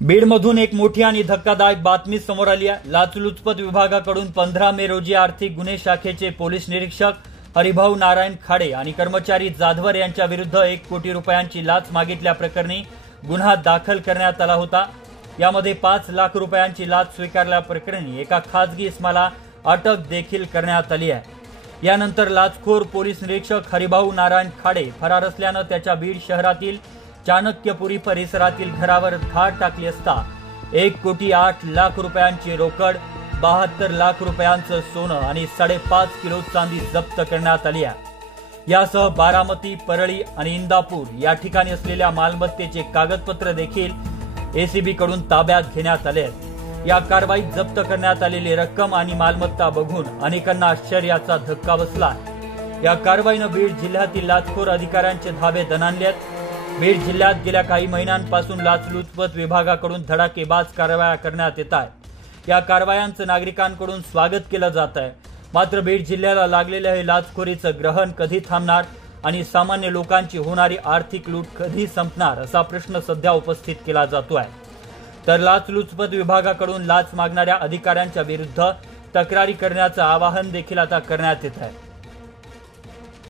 बीडमधून एक मोठी आणि धक्कादायक बातमी समोर आली आहे। लाचलुचपत विभागाकडून 15 मे रोजी आर्थिक गुन्हे शाखेचे पोलीस निरीक्षक हरिभाऊ नारायण खाडे आणि कर्मचारी जाधवर यांच्या विरुद्ध 1 कोटी रुपयांची लाच मागितल्याप्रकरणी गुन्हा दाखल करण्यात आला होता। यामध्ये 5 लाख रुपयांची लाच स्वीकारल्याप्रकरणी एका खासगी इसमाला अटक देखील करण्यात आली आहे। यानंतर लाचखोर पोलीस निरीक्षक हरिभाऊ नारायण खाडे फरार असल्याने त्याच्या बीड शहरातील चाणक्यपुरी परिसरातील घरावर धाड टाकली असता 1,08,00,000 रुपयांची रोकड, 72 लाख रुपयांचं सोनं आणि 5.5 किलो चांदी जप्त करण्यात आली आहे। यासह बारामती, परळी आणि इंदापूर या ठिकाणी असलेल्या मालमत्तेचे कागदपत्र देखील एसीबी कडून ताब्यात घेण्यात आले आहेत। या कारवाईत जप्त करण्यात आलेली रक्कम आणि मालमत्ता बघून अनेकांना आश्चर्याचा धक्का बसला। या कारवाईने बीड जिल्ह्यातील लाचखोर अधिकाऱ्यांचे धाबे दणाणले आहेत। बीड जिल्ह्यात गेल्या काही महिन्यांपासून लाचलुचपत विभागाकडून धडाकेबाज कारवाया करण्यात येत आहेत। या कारवायांचं नागरिकांकडून स्वागत केलं जात आहे। मात्र बीड जिल्ह्याला लागलेलं हे लाचखोरीचं ग्रहण कधी थांबणार आणि सामान्य लोकांची होणारी आर्थिक लूट कधी संपणार असा प्रश्न सध्या उपस्थित केला जातो आहे। तर लाचलुचपत विभागाकडून लाच मागणाऱ्या अधिकाऱ्यांच्या विरुद्ध तक्रारी करण्याचं आवाहन देखील आता करण्यात येत आहे।